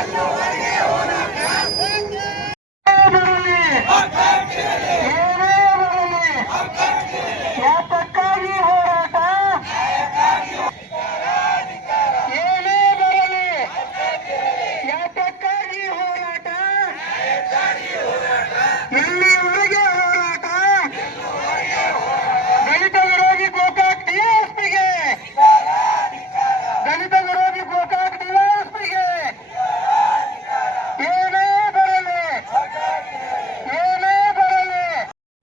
Thank you.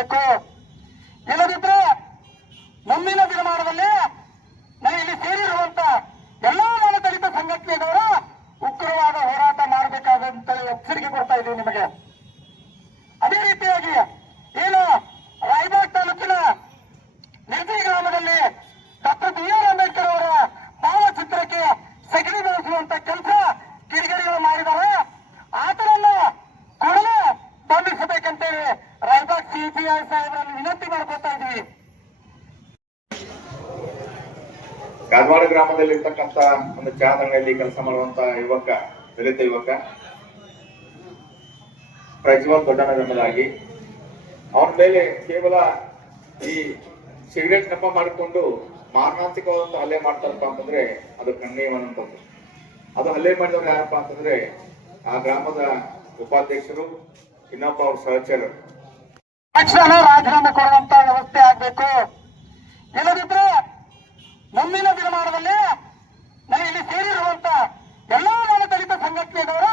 ಮಾಡಬೇಕು. ಇಲ್ಲದಿದ್ರೆ ಮುಂದಿನ ದಿನಮಾನದಲ್ಲಿ ನಾನು ಇಲ್ಲಿ ಸೇರಿರುವಂತ ಎಲ್ಲಾ ನನ್ನ ದಲಿತ ಸಂಘಟನೆದವರು ಉಗ್ರವಾದ ಹೋರಾಟ ಮಾಡಬೇಕಾದಂತ ಎಚ್ಚರಿಕೆ ಕೊಡ್ತಾ ಇದೀವಿ ನಿಮಗೆ. ಮಾಡ್ಕೊತಾ ಇದ್ದೀವಿ ಕಾರವಾರ ಗ್ರಾಮದಲ್ಲಿ ಇರ್ತಕ್ಕಂತ ಒಂದು ಚಹಾ ಅಂಗಡಿಯಲ್ಲಿ ಕೆಲಸ ಮಾಡುವಂತ ಯುವಕ, ದಲಿತ ಯುವಕ, ಪ್ರಜ್ವಲ್ ದೊಡ್ಡಣ್ಣ ಎಂಬುದಾಗಿ ಅವನ ಮೇಲೆ ಕೇವಲ ಈ ಸಿಗರೇಟ್ ನೆಪ ಮಾಡಿಕೊಂಡು ಮಾರಣಾಂತಿಕವಾದಂತ ಹಲ್ಲೆ ಮಾಡ್ತಾರಪ್ಪ ಅಂತಂದ್ರೆ ಅದು ಖಂಡನೀಯವಾದಂಥದ್ದು ಅದು ಹಲ್ಲೆ ಮಾಡಿದವರು ಯಾರಪ್ಪ ಅಂತಂದ್ರೆ ಆ ಗ್ರಾಮದ ಉಪಾಧ್ಯಕ್ಷರು, ಇನ್ನೊಬ್ಬ ಅವ್ರ ಸಹಚರರು. ತಕ್ಷಣ ರಾಜೀನಾಮೆ ಕೊಡುವಂತ ವ್ಯವಸ್ಥೆ ಆಗ್ಬೇಕು. ಇಲ್ಲದಿದ್ರೆ ಮುಂದಿನ ದಿನಮಾನದಲ್ಲಿ ನಾವು ಇಲ್ಲಿ ಸೇರಿರುವಂತ ಎಲ್ಲಾ ಮನ ದಲಿತ ಸಂಘಟನೆದವರು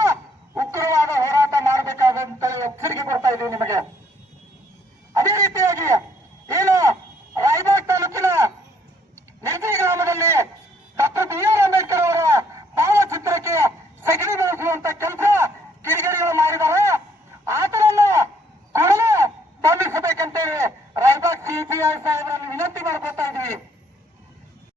ಉಗ್ರವಾದ ಹೋರಾಟ ಮಾಡಬೇಕಾದಂತ ಎಚ್ಚರಿಕೆ ಕೊಡ್ತಾ ಇದ್ದೀವಿ ನಿಮಗೆ. ಅದೇ ರೀತಿಯಾಗಿ ಡಿ ಸಾಹೇಬರನ್ನು ವಿನಂತಿ ಮಾಡ್ಕೊತಾ ಇದ್ವಿ